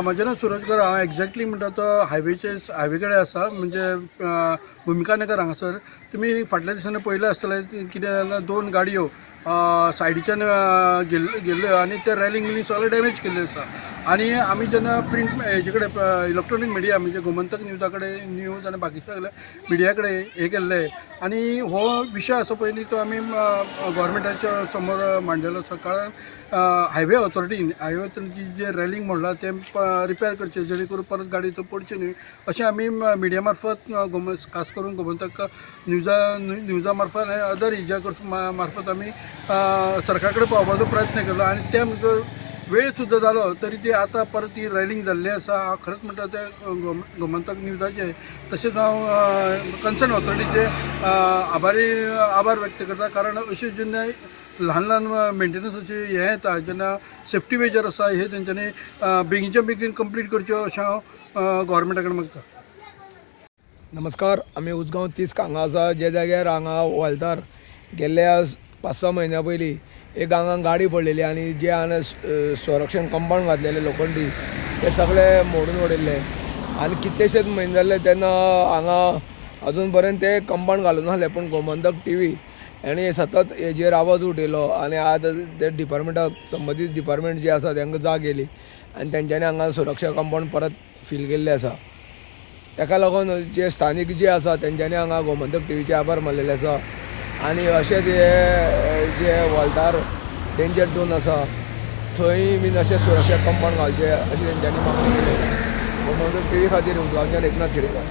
म्हजें नांव सुरजकर. हांव एक्झॅक्टली म्हणटा तो हायवे कडेन आसा, म्हणजे भुमिका नगर हांगासर. तुमी फाटल्या दिसांनी पळयलें आसतलें कितें जालें, 2 गाडयो सायडीच्यान गेल्ल्यो आनी ते रॅलिंग बिलिंग सगळें डॅमेज केल्लें आसा. आनी आमी जेन्ना प्रिंट हेजे कडेन इलेक्ट्रॉनीक मिडिया म्हणजे गोमंतक न्यूजा कडेन न्यूज आनी बाकीच्या सगळ्या मिडिया कडेन हे केल्ले आनी हो विशय आसा पयलीं तो आमी गोवोरमेंटाच्या समोर मांडलेलो आसा. कारण हायवे ऑथॉरिटी जे रॅलिंग म्हणला ते रिपेर करचे, जेणे करून परत गाडयो पडच्यो न्ही, अशें आमी मिडिया मार्फत खास करून गोमंतक न्यूजा मार्फत आनी अदर हेज्या मार्फत आमी सरकारा कडेन पावपाचो प्रयत्न केलो. आनी ते वेळ सुद्दां जालो तरी ती आतां परत ती रॅलिंग जाल्ली आसा. हांव खरेंच म्हणटा ते गोमंतक न्यूजाचे, तशेंच हांव कन्सर्न ऑथॉरिटीचे आभार व्यक्त करता. कारण अश्यो जेन्ना ल्हान ल्हान मेंटेनन्साचे हे येता, जेन्ना सेफ्टी मेजर आसा, हे तेंच्यांनी बेगीनच्या बेगीन कंप्लीट करच्यो अशें हांव गोवोरमेंटा कडेन मागता. नमस्कार. आमी उजगांव 30 हांगा आसा, जे जाग्यार हांगा वॉल्तार गेल्ल्या 5-6 म्हयन्यां पयलीं एक हांगा गाडी पडलेली आनी जे हांगा संरक्षण कंपाऊंड घातलेले लोखंडी ते सगळे मोडून उडयल्ले. आनी कितलेशेच म्हयने जाल्ले तेन्ना हांगा अजून पर्यंत ते कंपाऊंड घालून नासले, पूण गोमंतक TV हेणी सतत हेजेर आवाज उठयलो आनी आज ते डिपार्टमेंटाक संबंदीत डिपार्टमेंट जे आसा तांकां जाग येयली आनी तेंच्यांनी हांगा सुरक्षा कंपाऊंड परत फील केल्ले आसा. ताका लागून जे स्थानीक जे आसा तेंच्यांनी हांगा गोमंतक TVचे आभार मानलेले आसा. आनी अशेंच हे जे वॉल्तार डेंजर झोन आसा थंय बीन अशें सुरक्षा कंपाऊंड घालचे अशें तेंच्यांनी मागणी केली. गोमंतक TV खातीर उजगांवच्यान एकनाथ खेडेकर.